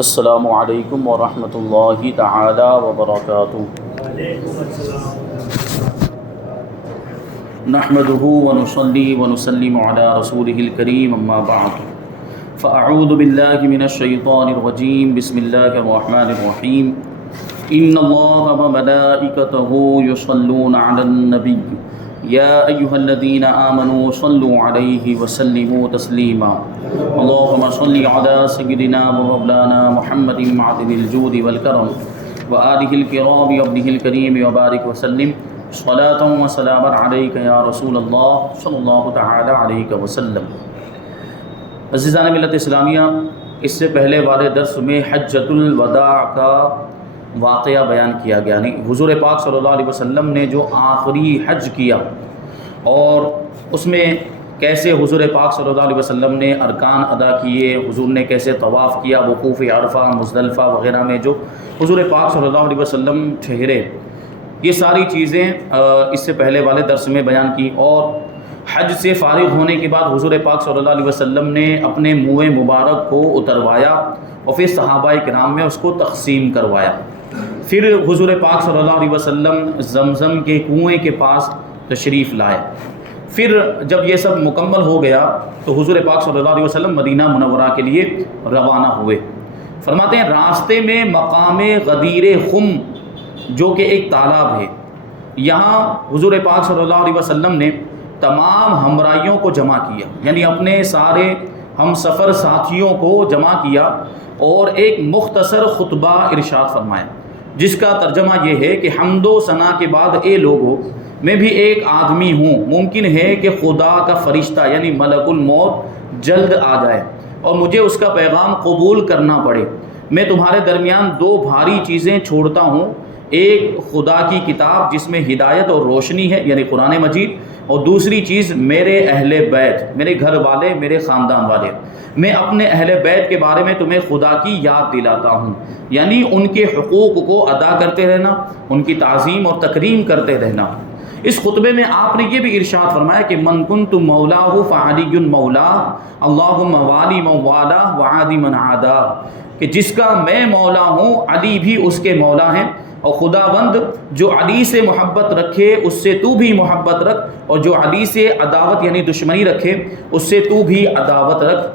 السلام علیکم ورحمۃ اللہ تعالی وبرکاتہ۔ نحمده ونصلي ونسلم على رسوله الكريم اما بعد فاعوذ بالله من الشیطان الرجیم بسم اللہ الرحمن الرحیم ان اللہ وملائکته یصلون علی النبی یا ایہا الذین آمنوا صلوا علیہ وسلموا تسلیما اللہم صل علی سیدنا ومولانا محمد معدن الجود والکرم وآلہ الکرام وابنہ الکریم وبارک وسلم صلاۃ و سلاما علیک یا رسول اللہ صلی اللہ تعالی علیہ وسلم۔ عزیزان ملت اسلامیہ، اس سے پہلے والے درس میں حجۃ الوداع کا واقعہ بیان کیا گیا، یعنی حضور پاک صلی اللہ علیہ وسلم نے جو آخری حج کیا اور اس میں کیسے حضور پاک صلی اللہ علیہ وسلم نے ارکان ادا کیے، حضور نے کیسے طواف کیا، وقوف عرفہ، مزدلفہ وغیرہ میں جو حضور پاک صلی اللہ علیہ وسلم ٹھہرے، یہ ساری چیزیں اس سے پہلے والے درس میں بیان کی۔ اور حج سے فارغ ہونے کے بعد حضور پاک صلی اللہ علیہ وسلم نے اپنے منہ مبارک کو اتروایا اور پھر صحابہ کرام میں اس کو تقسیم کروایا۔ پھر حضور پاک صلی اللہ علیہ وسلم زمزم کے کنویں کے پاس تشریف لائے۔ پھر جب یہ سب مکمل ہو گیا تو حضور پاک صلی اللہ علیہ وسلم مدینہ منورہ کے لیے روانہ ہوئے۔ فرماتے ہیں راستے میں مقام غدیر خم جو کہ ایک تالاب ہے، یہاں حضور پاک صلی اللہ علیہ وسلم نے تمام ہمراہیوں کو جمع کیا، یعنی اپنے سارے ہم سفر ساتھیوں کو جمع کیا اور ایک مختصر خطبہ ارشاد فرمایا، جس کا ترجمہ یہ ہے کہ حمد و ثنا کے بعد اے لوگو، میں بھی ایک آدمی ہوں، ممکن ہے کہ خدا کا فرشتہ یعنی ملک الموت جلد آ جائے اور مجھے اس کا پیغام قبول کرنا پڑے۔ میں تمہارے درمیان دو بھاری چیزیں چھوڑتا ہوں، ایک خدا کی کتاب جس میں ہدایت اور روشنی ہے یعنی قرآن مجید، اور دوسری چیز میرے اہل بیت، میرے گھر والے، میرے خاندان والے۔ میں اپنے اہل بیت کے بارے میں تمہیں خدا کی یاد دلاتا ہوں، یعنی ان کے حقوق کو ادا کرتے رہنا، ان کی تعظیم اور تکریم کرتے رہنا۔ اس خطبے میں آپ نے یہ بھی ارشاد فرمایا کہ من کنت مولاہ فعلی مولاہ اللہم والی من والاہ وعادی من عاداہ، کہ جس کا میں مولا ہوں علی بھی اس کے مولا ہیں، اور خداوند جو علی سے محبت رکھے اس سے تو بھی محبت رکھ، اور جو علی سے عداوت یعنی دشمنی رکھے اس سے تو بھی عداوت رکھ۔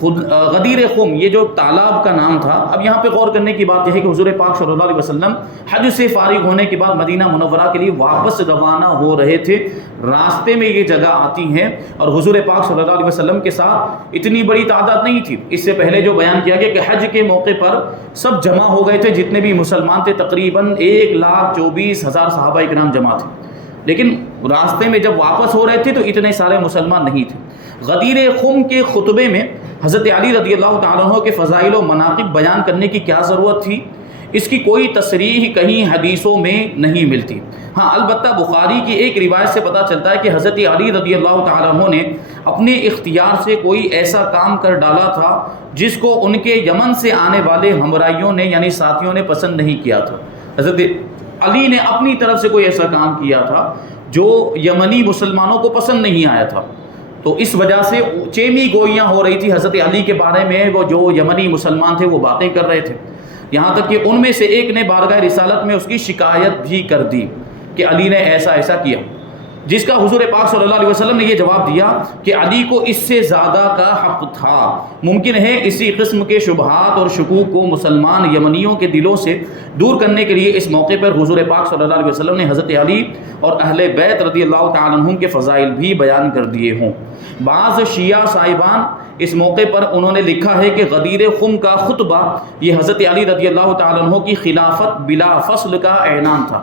غدیر خم یہ جو تالاب کا نام تھا۔ اب یہاں پہ غور کرنے کی بات یہ ہے کہ حضور پاک صلی اللہ علیہ وسلم حج سے فارغ ہونے کے بعد مدینہ منورہ کے لیے واپس روانہ ہو رہے تھے، راستے میں یہ جگہ آتی ہیں اور حضور پاک صلی اللہ علیہ وسلم کے ساتھ اتنی بڑی تعداد نہیں تھی۔ اس سے پہلے جو بیان کیا گیا کہ حج کے موقع پر سب جمع ہو گئے تھے، جتنے بھی مسلمان تھے تقریباً 1,24,000 صحابہ کرام جمع تھے، لیکن راستے میں جب واپس ہو رہے تھے تو اتنے سارے مسلمان نہیں تھے۔ غدیر خم کے خطبے میں حضرت علی رضی اللہ تعالیٰ عنہ کے فضائل و مناقب بیان کرنے کی کیا ضرورت تھی؟ اس کی کوئی تصریح کہیں حدیثوں میں نہیں ملتی۔ ہاں البتہ بخاری کی ایک روایت سے پتہ چلتا ہے کہ حضرت علی رضی اللہ تعالیٰ عنہ نے اپنے اختیار سے کوئی ایسا کام کر ڈالا تھا جس کو ان کے یمن سے آنے والے ہمراہیوں نے یعنی ساتھیوں نے پسند نہیں کیا تھا۔ حضرت علی نے اپنی طرف سے کوئی ایسا کام کیا تھا جو یمنی مسلمانوں کو پسند نہیں آیا تھا، تو اس وجہ سے چیمی گوئیاں ہو رہی تھی حضرت علی کے بارے میں۔ وہ جو یمنی مسلمان تھے وہ باتیں کر رہے تھے، یہاں تک کہ ان میں سے ایک نے بارگاہ رسالت میں اس کی شکایت بھی کر دی کہ علی نے ایسا ایسا کیا، جس کا حضور پاک صلی اللہ علیہ وسلم نے یہ جواب دیا کہ علی کو اس سے زیادہ کا حق تھا۔ ممکن ہے اسی قسم کے شبہات اور شکوک کو مسلمان یمنیوں کے دلوں سے دور کرنے کے لیے اس موقع پر حضور پاک صلی اللہ علیہ وسلم نے حضرت علی اور اہل بیت رضی اللہ تعالیٰ عنہم کے فضائل بھی بیان کر دیے ہوں۔ بعض شیعہ صاحبان اس موقع پر انہوں نے لکھا ہے کہ غدیر خم کا خطبہ یہ حضرت علی رضی اللہ تعالیٰ عنہ کی خلافت بلا فصل کا اعلان تھا،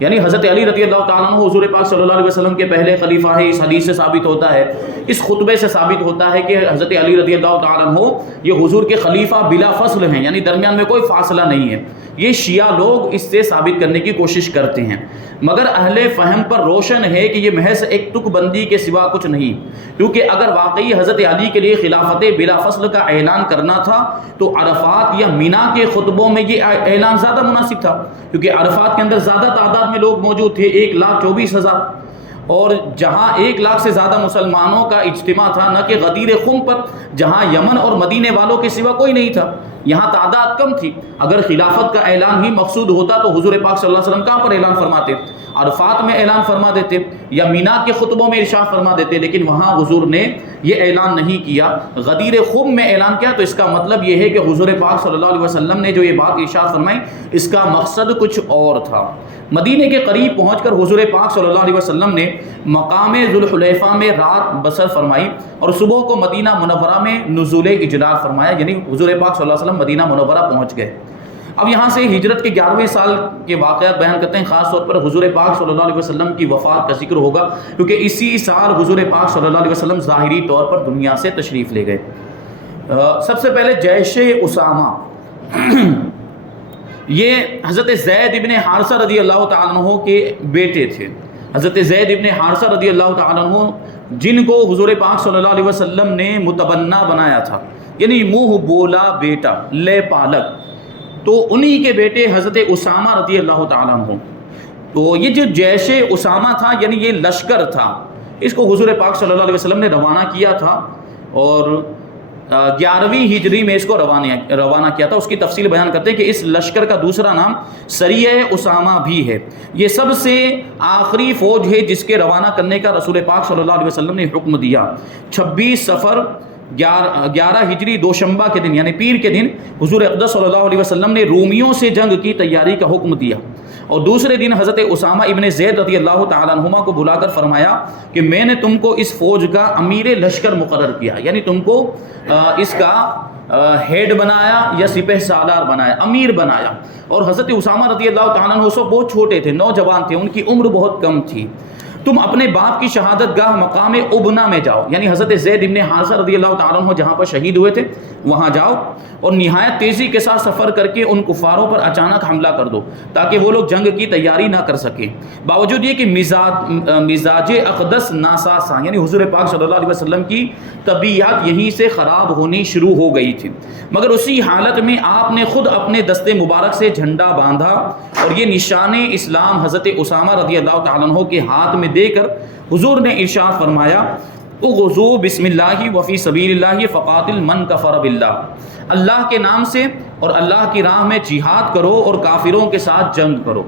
یعنی حضرت علی رضی اللہ تعالیٰ عنہ حضور پاک صلی اللہ علیہ وسلم کے پہلے خلیفہ ہے۔ اس حدیث سے ثابت ہوتا ہے، اس خطبے سے ثابت ہوتا ہے کہ حضرت علی رضی اللہ تعالیٰ عنہ یہ حضور کے خلیفہ بلا فصل ہیں، یعنی درمیان میں کوئی فاصلہ نہیں ہے۔ یہ شیعہ لوگ اس سے ثابت کرنے کی کوشش کرتے ہیں، مگر اہل فہم پر روشن ہے کہ یہ محض ایک تک بندی کے سوا کچھ نہیں، کیونکہ اگر واقعی حضرت علی کے لیے خلافت بلا فصل کا اعلان کرنا تھا تو عرفات یا مینا کے خطبوں میں یہ اعلان زیادہ مناسب تھا، کیونکہ عرفات کے اندر زیادہ تعداد میں لوگ موجود تھے، 1,24,000، اور جہاں 1 لاکھ سے زیادہ مسلمانوں کا اجتماع تھا، نہ کہ غدیر خم پر جہاں یمن اور مدینے والوں کے سوا کوئی نہیں تھا۔ یہاں تعداد کم تھی. اگر خلافت کا اعلان ہی مقصود ہوتا تو حضور پاک صلی اللہ علیہ وسلم کہاں پر اعلان فرماتے؟ عرفات میں اعلان فرما دیتے یا مینا کے خطبوں میں ارشاد فرما دیتے، لیکن وہاں حضور نے یہ اعلان نہیں کیا، غدیر خم میں اعلان کیا. تو اس کا مطلب یہ ہے کہ حضور پاک صلی اللہ علیہ وسلم نے جو یہ بات ارشاد فرمائی اس کا مقصد کچھ اور تھا. مدینے کے قریب پہنچ کر حضور پاک صلی اللہ علیہ وسلم نے مقام ذوالحلیفہ میں رات بسر فرمائی اور صبح کو مدینہ منورہ میں نزول اجلال فرمایا، یعنی حضور پاک صلی اللہ علیہ وسلم مدینہ منورہ پہنچ گئے. اب یہاں سے ہجرت کے 11ویں سال کے واقعات بیان کرتے ہیں. خاص طور پر حضور پاک صلی اللہ علیہ وسلم کی وفات کا ذکر ہوگا، کیونکہ اسی سال حضور پاک صلی اللہ علیہ وسلم ظاہری طور پر دنیا سے تشریف لے گئے. سب سے پہلے جیش اسامہ، یہ حضرت زید ابن حارثہ رضی اللہ تعالیٰ عنہ کے بیٹے تھے. حضرت زید ابن حارثہ رضی اللہ تعالیٰ عنہ جن کو حضور پاک صلی اللہ علیہ وسلم نے متبنہ بنایا تھا، یعنی منہ بولا بیٹا، لے پالک، تو انہی کے بیٹے حضرت اسامہ رضی اللہ تعالیٰ عنہ. تو یہ جو جیش اسامہ تھا، یعنی یہ لشکر تھا، اس کو حضور پاک صلی اللہ علیہ وسلم نے روانہ کیا تھا اور 11ویں ہجری میں اس کو روانہ کیا تھا. اس کی تفصیل بیان کرتے ہیں کہ اس لشکر کا دوسرا نام سریہ اسامہ بھی ہے. یہ سب سے آخری فوج ہے جس کے روانہ کرنے کا رسول پاک صلی اللہ علیہ وسلم نے حکم دیا. 26 صفر 11 ہجری دوشنبہ کے دن، یعنی پیر کے دن، حضور اقدس صلی اللہ علیہ وسلم نے رومیوں سے جنگ کی تیاری کا حکم دیا. اور دوسرے دن حضرت اسامہ ابن زید رضی اللہ تعالیٰ عنہما کو بلا کر فرمایا کہ میں نے تم کو اس فوج کا امیر لشکر مقرر کیا، یعنی تم کو اس کا ہیڈ بنایا یا سپہ سالار بنایا، امیر بنایا. اور حضرت اسامہ رضی اللہ تعالیٰ عنہ سب بہت چھوٹے تھے، نوجوان تھے، ان کی عمر بہت کم تھی. تم اپنے باپ کی شہادت گاہ مقام ابنا میں جاؤ، یعنی حضرت زید ابن حارثہ رضی اللہ تعالیٰ عنہ جہاں پر شہید ہوئے تھے وہاں جاؤ اور نہایت تیزی کے ساتھ سفر کر کے ان کفاروں پر اچانک حملہ کر دو تاکہ وہ لوگ جنگ کی تیاری نہ کر سکیں. باوجود یہ کہ مزاج اقدس ناساسا، یعنی حضور پاک صلی اللہ علیہ وسلم کی طبیعت یہیں سے خراب ہونی شروع ہو گئی تھی، مگر اسی حالت میں آپ نے خود اپنے دستے مبارک سے جھنڈا باندھا اور یہ نشان اسلام حضرت اسامہ رضی اللہ تعالیٰ عنہ کے ہاتھ میں دے کر حضور نے ارشاد فرمایا اغزو بسم اللہ وفی سبیل اللہ فقاتل من کفر باللہ، اللہ کے نام سے اور اللہ کی راہ میں جہاد کرو اور کافروں کے ساتھ جنگ کرو.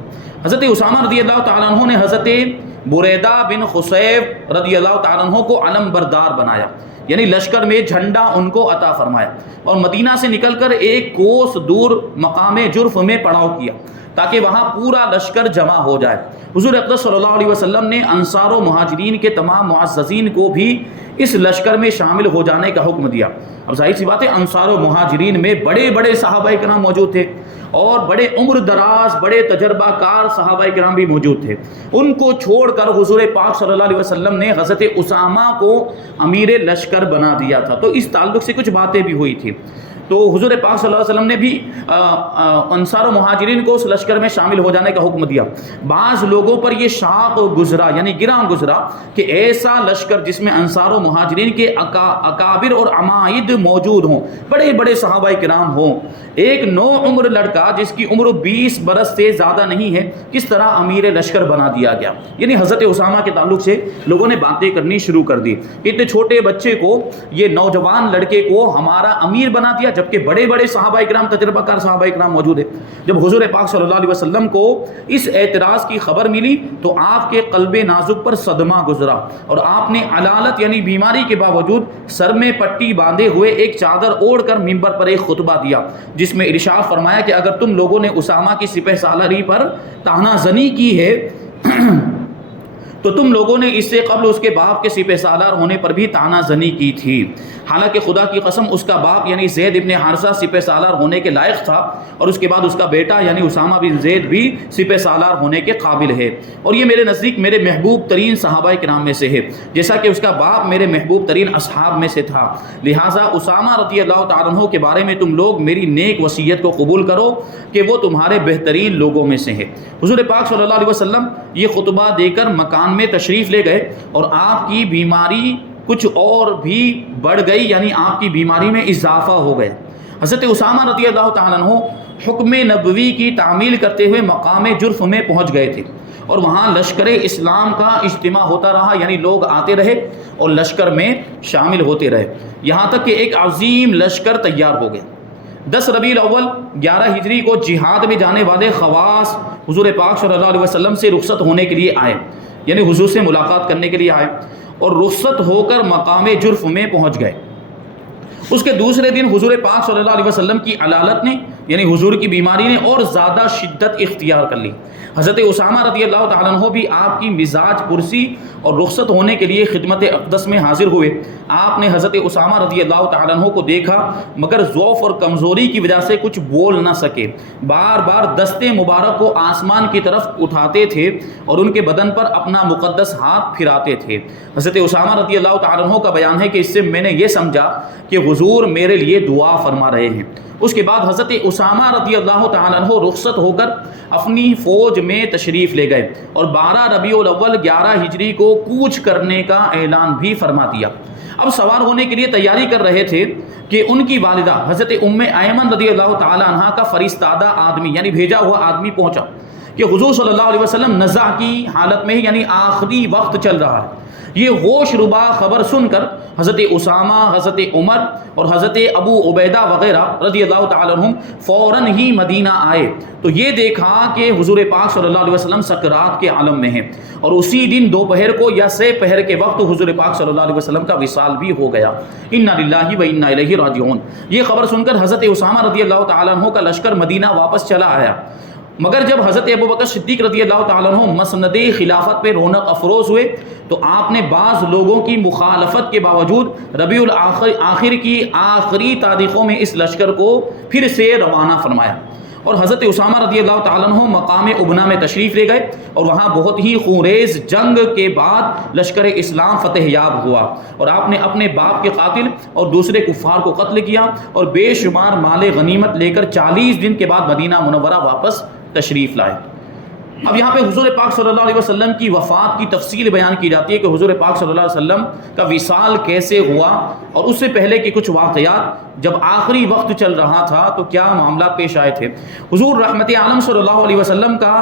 حضرت اسامہ رضی اللہ تعالیٰ عنہ نے حضرت بریدہ بن خصیب رضی اللہ تعالیٰ عنہ کو علم بردار بنایا، یعنی لشکر میں جھنڈا ان کو عطا فرمایا، اور مدینہ سے نکل کر 1 کوس دور مقام جرف میں پڑاؤ کیا تاکہ وہاں پورا لشکر جمع ہو جائے. حضور اقدس صلی اللہ علیہ وسلم نے انصار و مہاجرین کے تمام معززین کو بھی اس لشکر میں شامل ہو جانے کا حکم دیا. اب ظاہر سی بات ہے انصار و مہاجرین میں بڑے بڑے صحابہ کرام موجود تھے اور بڑے عمر دراز بڑے تجربہ کار صحابہ کرام بھی موجود تھے. ان کو چھوڑ کر حضور پاک صلی اللہ علیہ وسلم نے حضرت اسامہ کو امیر لشکر بنا دیا تھا. تو اس تعلق سے کچھ باتیں بھی ہوئی تھی. تو حضور پاک صلی اللہ علیہ وسلم نے بھی انصار و مہاجرین کو اس لشکر میں شامل ہو جانے کا حکم دیا. بعض لوگوں پر یہ شاق گزرا، یعنی گراں گزرا کہ ایسا لشکر جس میں انصار و مہاجرین کے اکابر اور عمائد موجود ہوں، بڑے بڑے صحابہ کرام ہوں، ایک نو عمر لڑکا جس کی عمر 20 برس سے زیادہ نہیں ہے کس طرح امیر لشکر بنا دیا گیا. یعنی حضرت اسامہ کے تعلق سے لوگوں نے باتیں کرنی شروع کر دی. اتنے چھوٹے بچے کو، یہ نوجوان لڑکے کو ہمارا امیر بنا دیا، جبکہ بڑے بڑے صحابہ کرام تجربہ کار صحابہ کرام موجود ہیں. جب حضور پاک صلی اللہ علیہ وسلم کو اس اعتراض کی خبر ملی تو آپ کے قلب نازک پر صدمہ گزرا اور آپ نے علالت یعنی بیماری کے باوجود سر میں پٹی باندھے ہوئے ایک چادر اوڑھ کر منبر پر ایک خطبہ دیا جس میں ارشاد فرمایا کہ اگر تم لوگوں نے اسامہ کی سپہ سالاری پر طعنہ زنی کی ہے تو تم لوگوں نے اس سے قبل اس کے باپ کے سپہ سالار ہونے پر بھی طعنہ زنی کی تھی. حالانکہ خدا کی قسم اس کا باپ یعنی زید ابن حارثہ سپہ سالار ہونے کے لائق تھا اور اس کے بعد اس کا بیٹا یعنی اسامہ بن زید بھی سپہ سالار ہونے کے قابل ہے، اور یہ میرے نزدیک میرے محبوب ترین صحابہ کرام میں سے ہے جیسا کہ اس کا باپ میرے محبوب ترین اصحاب میں سے تھا. لہٰذا اسامہ رضی اللہ تعالیٰ عنہ کے بارے میں تم لوگ میری نیک وصیت کو قبول کرو کہ وہ تمہارے بہترین لوگوں میں سے ہے. حضور پاک صلی اللہ علیہ وسلم یہ خطبہ دے کر مکان میں تشریف لے گئے اور آپ کی بیماری کچھ اور بھی بڑھ گئی، یعنی آپ کی بیماری میں اضافہ ہو گیا. حضرت اسامہ رضی اللہ تعالیٰ عنہ حکم نبوی کی تعمیل کرتے ہوئے مقام جرف میں پہنچ گئے تھے اور وہاں لشکر اسلام کا اجتماع ہوتا رہا، یعنی لوگ آتے رہے اور لشکر میں شامل ہوتے رہے، یہاں تک کہ ایک عظیم لشکر تیار ہو گیا. 10 ربیع الاول 11 ہجری کو جہاد میں جانے والے خواص حضور پاک صلی اللہ علیہ وسلم سے رخصت ہونے کے لیے آئے، یعنی حضور سے ملاقات کرنے کے لیے آئے اور رخصت ہو کر مقام جرف میں پہنچ گئے۔ اس کے دوسرے دن حضور پاک صلی اللہ علیہ وسلم کی علالت نے، یعنی حضور کی بیماری نے اور زیادہ شدت اختیار کر لی۔ حضرت اسامہ رضی اللہ تعالیٰ عنہ بھی آپ کی مزاج پرسی اور رخصت ہونے کے لیے خدمت اقدس میں حاضر ہوئے۔ آپ نے حضرت اسامہ رضی اللہ تعالیٰ عنہ کو دیکھا مگر ضعف اور کمزوری کی وجہ سے کچھ بول نہ سکے، بار بار دستے مبارک کو آسمان کی طرف اٹھاتے تھے اور ان کے بدن پر اپنا مقدس ہاتھ پھراتے تھے۔ حضرت اسامہ رضی اللہ تعالیٰ عنہ کا بیان ہے کہ اس سے میں نے یہ سمجھا کہ حضور میرے لیے دعا فرما رہے ہیں۔ اس کے بعد حضرت اسامہ رضی اللہ تعالیٰ عنہ رخصت ہو کر اپنی فوج میں تشریف لے گئے اور 12 ربیع الاول 11 ہجری کو کوچ کرنے کا اعلان بھی فرما دیا۔ اب سوار ہونے کے لیے تیاری کر رہے تھے کہ ان کی والدہ حضرت ام ایمن رضی اللہ تعالیٰ عنہ کا فرستادہ آدمی، یعنی بھیجا ہوا آدمی پہنچا کہ حضور صلی اللہ علیہ وسلم نزع کی حالت میں ہی، یعنی آخری وقت چل رہا ہے۔ یہ ہوش ربا خبر سن کر حضرت اسامہ، حضرت عمر اور حضرت ابو عبیدہ وغیرہ رضی اللہ تعالیٰ عنہم فوراً ہی مدینہ آئے تو یہ دیکھا کہ حضور پاک صلی اللہ علیہ وسلم سکرات کے عالم میں ہیں، اور اسی دن دوپہر کو یا سے پہر کے وقت حضور پاک صلی اللہ علیہ وسلم کا وصال بھی ہو گیا۔ انا للہ و انا الیہ راجعون۔ یہ خبر سن کر حضرت اسامہ رضی اللہ تعالیٰ عنہ کا لشکر مدینہ واپس چلا آیا، مگر جب حضرت ابوبکر صدیق رضی اللہ تعالیٰ عنہ مسند خلافت پہ رونق افروز ہوئے تو آپ نے بعض لوگوں کی مخالفت کے باوجود ربیع الاخر کی آخری تاریخوں میں اس لشکر کو پھر سے روانہ فرمایا، اور حضرت اسامہ رضی اللہ تعالیٰ عنہ مقام ابنا میں تشریف لے گئے، اور وہاں بہت ہی خونریز جنگ کے بعد لشکر اسلام فتح یاب ہوا، اور آپ نے اپنے باپ کے قاتل اور دوسرے کفار کو قتل کیا اور بے شمار مال غنیمت لے کر 40 دن کے بعد مدینہ منورہ واپس تشریف لائے۔ اب یہاں پہ حضور پاک صلی اللہ علیہ وسلم کی وفات کی تفصیل بیان کی جاتی ہے کہ حضور پاک صلی اللہ علیہ وسلم کا وصال کیسے ہوا، اور اس سے پہلے کے کچھ واقعات جب آخری وقت چل رہا تھا تو کیا معاملات پیش آئے تھے۔ حضور رحمت عالم صلی اللہ علیہ وسلم کا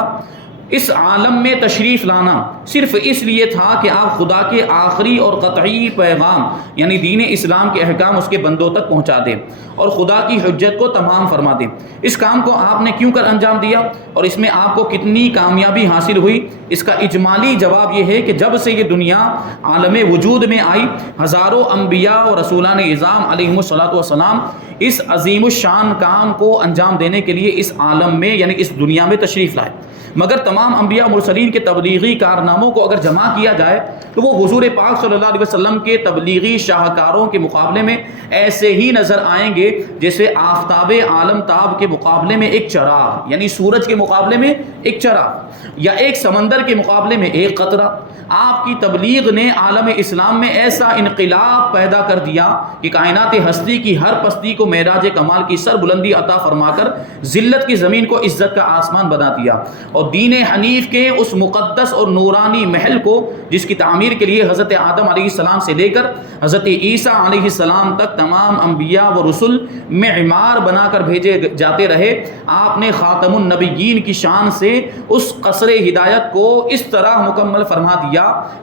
اس عالم میں تشریف لانا صرف اس لیے تھا کہ آپ خدا کے آخری اور قطعی پیغام یعنی دین اسلام کے احکام اس کے بندوں تک پہنچا دیں اور خدا کی حجت کو تمام فرما دیں۔ اس کام کو آپ نے کیوں کر انجام دیا اور اس میں آپ کو کتنی کامیابی حاصل ہوئی، اس کا اجمالی جواب یہ ہے کہ جب سے یہ دنیا عالم وجود میں آئی، ہزاروں انبیاء اور رسولان اعظام علیہم الصلوۃ والسلام اس عظیم الشان کام کو انجام دینے کے لیے اس عالم میں یعنی اس دنیا میں تشریف لائے، مگر تمام انبیاء مرسلین کے تبلیغی کارناموں کو اگر جمع کیا جائے تو وہ حضور پاک صلی اللہ علیہ وسلم کے تبلیغی شاہکاروں کے مقابلے میں ایسے ہی نظر آئیں گے جیسے آفتاب عالم تاب کے مقابلے میں ایک چراغ، یعنی سورج کے مقابلے میں ایک چراغ، یا ایک سمندر کے مقابلے میں ایک قطرہ۔ آپ کی تبلیغ نے عالم اسلام میں ایسا انقلاب پیدا کر دیا کہ کائنات ہستی کی ہر پستی کو معراج کمال کی سر بلندی عطا فرما کر ذلت کی زمین کو عزت کا آسمان بنا دیا، اور دین حنیف کے اس مقدس اور نورانی محل کو جس کی تعمیر کے لیے حضرت آدم علیہ السلام سے لے کر حضرت عیسیٰ علیہ السلام تک تمام انبیاء و رسل معمار بنا کر بھیجے جاتے رہے، آپ نے خاتم النبیین کی شان سے اس قصر ہدایت کو اس طرح مکمل فرما دیا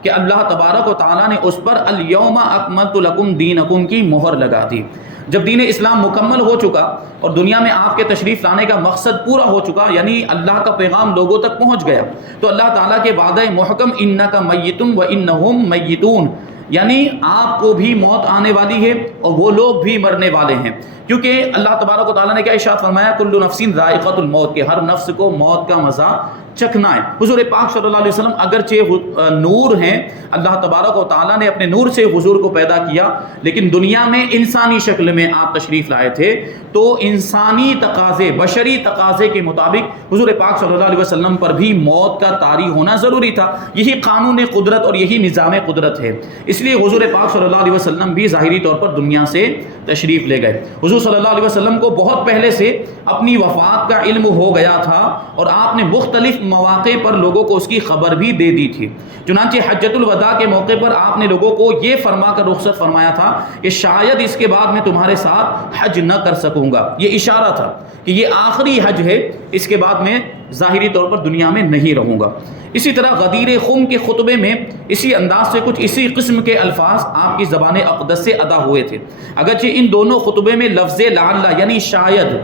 کہ اللہ تبارک و تعالیٰ نے اس پر الیوم اکملت لکم دینکم کی مہر لگا دی۔ جب دین اسلام مکمل ہو چکا اور دنیا میں آپ کے تشریف لانے کا مقصد پورا ہو چکا، یعنی اللہ کا پیغام لوگوں تک پہنچ گیا، تو اللہ تعالیٰ کے وعدہ محکم انک میت و انہم میتون، یعنی آپ کو بھی موت آنے والی ہے اور وہ لوگ بھی مرنے والے ہیں، کیونکہ اللہ تبارک و تعالیٰ نے کیا ارشاد فرمایا، کل نفس ذائقۃ الموت، کہ ہر نفس کو موت کا مزہ چکھنا ہے۔ حضور پاک صلی اللہ علیہ وسلم اگرچہ نور ہیں، اللہ تبارک و تعالیٰ نے اپنے نور سے حضور کو پیدا کیا، لیکن دنیا میں انسانی شکل میں آپ تشریف لائے تھے، تو انسانی تقاضے، بشری تقاضے کے مطابق حضور پاک صلی اللہ علیہ وسلم پر بھی موت کا طاری ہونا ضروری تھا۔ یہی قانون قدرت اور یہی نظام قدرت ہے، اس لیے حضور پاک صلی اللہ علیہ وسلم بھی ظاہری طور پر دنیا سے تشریف لے گئے۔ حضور صلی اللہ علیہ وسلم کو بہت پہلے سے اپنی وفات کا علم ہو گیا تھا، اور آپ نے مختلف مواقع پر لوگوں کو اس کی خبر بھی دے دی تھی۔ چنانچہ حجۃ الوداع کے موقع پر آپ نے لوگوں کو یہ فرما کر رخصت فرمایا تھا کہ شاید اس کے بعد میں تمہارے ساتھ حج نہ کر سکوں گا۔ یہ اشارہ تھا کہ یہ آخری حج ہے، اس کے بعد میں ظاہری طور پر دنیا میں نہیں رہوں گا۔ اسی طرح غدیر خم کے خطبے میں اسی انداز سے کچھ اسی قسم کے الفاظ آپ کی زبان اقدس سے ادا ہوئے تھے، اگرچہ ان دونوں خطبے میں لفظ لعل یعنی شاید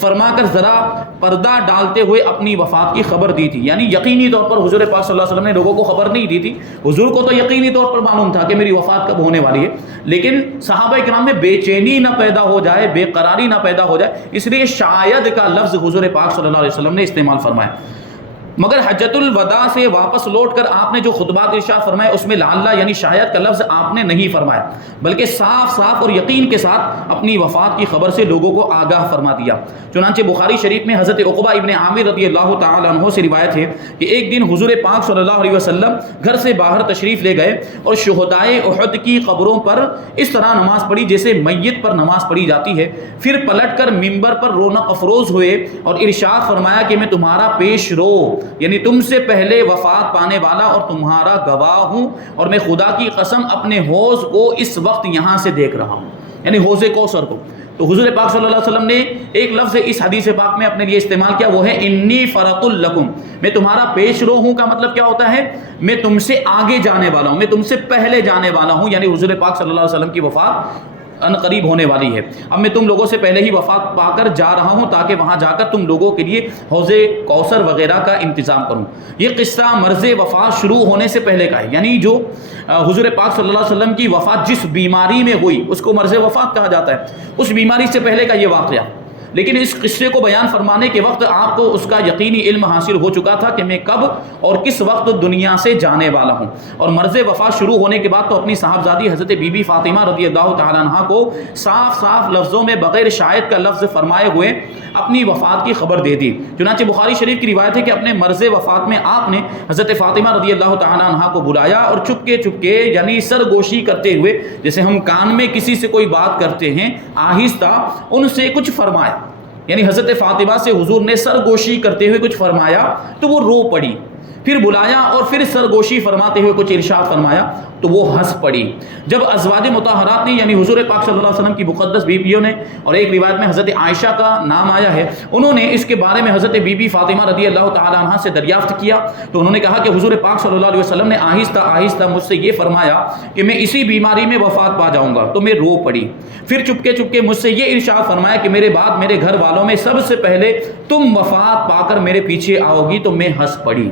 فرما کر ذرا پردہ ڈالتے ہوئے اپنی وفات کی خبر دی تھی، یعنی یقینی طور پر حضور پاک صلی اللہ علیہ وسلم نے لوگوں کو خبر نہیں دی تھی۔ حضور کو تو یقینی طور پر معلوم تھا کہ میری وفات کب ہونے والی ہے، لیکن صحابہ کرام میں بے چینی نہ پیدا ہو جائے، بے قراری نہ پیدا ہو جائے، اس لیے شاید کا لفظ حضور پاک صلی اللہ علیہ وسلم نے استعمال فرمایا۔ مگر حجۃ الوداع سے واپس لوٹ کر آپ نے جو خطبات ارشاد فرمائے اس میں لعل یعنی شاید کا لفظ آپ نے نہیں فرمایا، بلکہ صاف صاف اور یقین کے ساتھ اپنی وفات کی خبر سے لوگوں کو آگاہ فرما دیا۔ چنانچہ بخاری شریف میں حضرت عقبہ ابن عامر رضی اللہ تعالی عنہ سے روایت ہے کہ ایک دن حضور پاک صلی اللہ علیہ وسلم گھر سے باہر تشریف لے گئے اور شہدائے احد کی قبروں پر اس طرح نماز پڑھی جیسے میت پر نماز پڑھی جاتی ہے، پھر پلٹ کر منبر پر رونق افروز ہوئے اور ارشاد فرمایا کہ میں تمہارا پیش رو یعنی تم سے پہلے وفات پانے والا اور تمہارا گواہ ہوں، اور میں خدا کی قسم اپنے حوض کو اس وقت یہاں سے دیکھ رہا ہوں، یعنی حوض کوثر کو۔ تو حضور پاک صلی اللہ علیہ وسلم نے ایک لفظ اس حدیث پاک میں اپنے لیے استعمال کیا، وہ ہے انی فرط لکم، میں تمہارا پیش رو ہوں کا مطلب کیا ہوتا ہے، میں تم سے آگے جانے والا ہوں، میں تم سے پہلے جانے والا ہوں، یعنی حضور پاک صلی اللہ علیہ وسلم کی وفات ان قریب ہونے والی ہے۔ اب میں تم لوگوں سے پہلے ہی وفات پا کر جا رہا ہوں تاکہ وہاں جا کر تم لوگوں کے لیے حوض کوثر وغیرہ کا انتظام کروں۔ یہ قصہ مرض وفات شروع ہونے سے پہلے کا ہے، یعنی جو حضور پاک صلی اللہ علیہ وسلم کی وفات جس بیماری میں ہوئی اس کو مرض وفات کہا جاتا ہے، اس بیماری سے پہلے کا یہ واقعہ۔ لیکن اس قصے کو بیان فرمانے کے وقت آپ کو اس کا یقینی علم حاصل ہو چکا تھا کہ میں کب اور کس وقت دنیا سے جانے والا ہوں، اور مرض وفات شروع ہونے کے بعد تو اپنی صاحبزادی حضرت بی بی فاطمہ رضی اللہ تعالی عنہا کو صاف صاف لفظوں میں بغیر شاید کا لفظ فرمائے ہوئے اپنی وفات کی خبر دے دی۔ چنانچہ بخاری شریف کی روایت ہے کہ اپنے مرض وفات میں آپ نے حضرت فاطمہ رضی اللہ تعالی عنہا کو بلایا اور چپکے چپکے یعنی سرگوشی کرتے ہوئے، جیسے ہم کان میں کسی سے کوئی بات کرتے ہیں، آہستہ ان سے کچھ فرمایا، یعنی حضرت فاطمہ سے حضور نے سرگوشی کرتے ہوئے کچھ فرمایا تو وہ رو پڑی، پھر بلایا اور پھر سرگوشی فرماتے ہوئے کچھ ارشاد فرمایا تو وہ ہنس پڑی۔ جب ازواج مطہرات نے یعنی حضور پاک صلی اللہ علیہ وسلم کی مقدس بیویوں نے، اور ایک روایت میں حضرت عائشہ کا نام آیا ہے، انہوں نے اس کے بارے میں حضرت بی بی فاطمہ رضی اللہ تعالی عنہا سے دریافت کیا تو انہوں نے کہا کہ حضور پاک صلی اللہ علیہ وسلم نے آہستہ آہستہ مجھ سے یہ فرمایا کہ میں اسی بیماری میں وفات پا جاؤں گا، تو میں رو پڑی۔ پھر چپکے چپکے مجھ سے یہ ارشاد فرمایا کہ میرے بعد میرے گھر والوں میں سب سے پہلے تم وفات پا کر میرے پیچھے آؤ گی، تو میں ہنس پڑی۔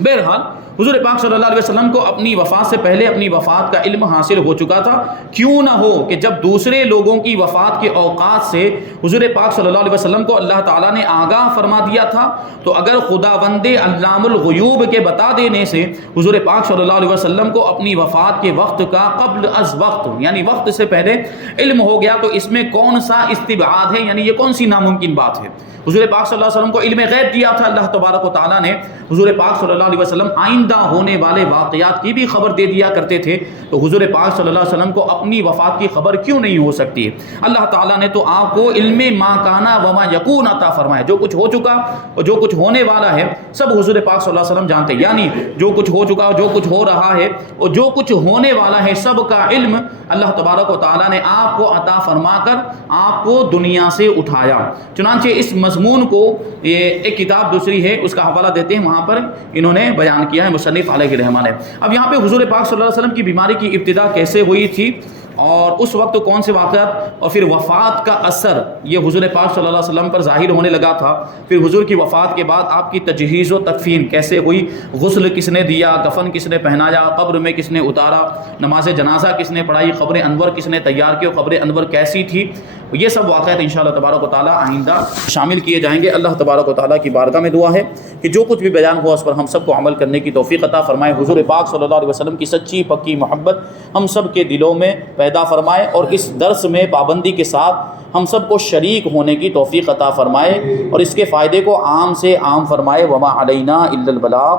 بہرحال حضور پاک صلی اللہ علیہ وسلم کو اپنی وفات سے پہلے اپنی وفات کا علم حاصل ہو چکا تھا، کیوں نہ ہو کہ جب دوسرے لوگوں کی وفات کے اوقات سے حضور پاک صلی اللہ علیہ وسلم کو اللہ تعالیٰ نے آگاہ فرما دیا تھا، تو اگر خداوند علام الغیوب کے بتا دینے سے حضور پاک صلی اللہ علیہ وسلم کو اپنی وفات کے وقت کا قبل از وقت یعنی وقت سے پہلے علم ہو گیا تو اس میں کون سا استبعاد ہے، یعنی یہ کون سی ناممکن بات ہے۔ حضور پاک صلی اللہ علیہ وسلم کو علم غیب دیا تھا اللہ تبارک و تعالیٰ نے، حضور پاک صلی اللہ علیہ وسلم آئندہ ہونے والے واقعات کی بھی خبر دے دیا کرتے تھے، تو حضور پاک صلی اللہ علیہ وسلم کو اپنی وفات کی خبر کیوں نہیں ہو سکتی؟ اللہ تعالیٰ نے تو آپ کو علم ما کانا وما یکون عطا فرمایا، جو کچھ ہو چکا اور جو کچھ ہونے والا ہے سب حضور پاک صلی اللہ علیہ وسلم جانتے ہیں، یعنی جو کچھ ہو چکا جو کچھ ہو رہا ہے اور جو کچھ ہونے والا ہے سب کا علم اللہ تبارک و تعالیٰ نے آپ کو عطا فرما کر آپ کو دنیا سے اٹھایا۔ چنانچہ اس مضمون کو یہ ایک کتاب دوسری ہے اس کا حوالہ دیتے ہیں، وہاں پر انہوں نے بیان کیا ہے مصنف علیہ الرحمٰن ہے۔ اب یہاں پہ حضور پاک صلی اللہ علیہ وسلم کی بیماری کی ابتدا کیسے ہوئی تھی اور اس وقت کون سے واقعات اور پھر وفات کا اثر یہ حضور پاک صلی اللہ علیہ وسلم پر ظاہر ہونے لگا تھا، پھر حضور کی وفات کے بعد آپ کی تجہیز و تکفین کیسے ہوئی، غسل کس نے دیا، کفن کس نے پہنایا، قبر میں کس نے اتارا، نماز جنازہ کس نے پڑھائی، قبر انور کس نے تیار کی اور قبر انور کیسی تھی، یہ سب واقعات انشاءاللہ تبارک و تعالیٰ آئندہ شامل کیے جائیں گے۔ اللہ تبارک و تعالیٰ کی بارگاہ میں دعا ہے کہ جو کچھ بھی بیان ہوا اس پر ہم سب کو عمل کرنے کی توفیق عطا فرمائے، حضور پاک صلی اللہ علیہ وسلم کی سچی پکی محبت ہم سب کے دلوں میں پیدا فرمائے اور اس درس میں پابندی کے ساتھ ہم سب کو شریک ہونے کی توفیق عطا فرمائے اور اس کے فائدے کو عام سے عام فرمائے۔ وما علینا الا البلاغ۔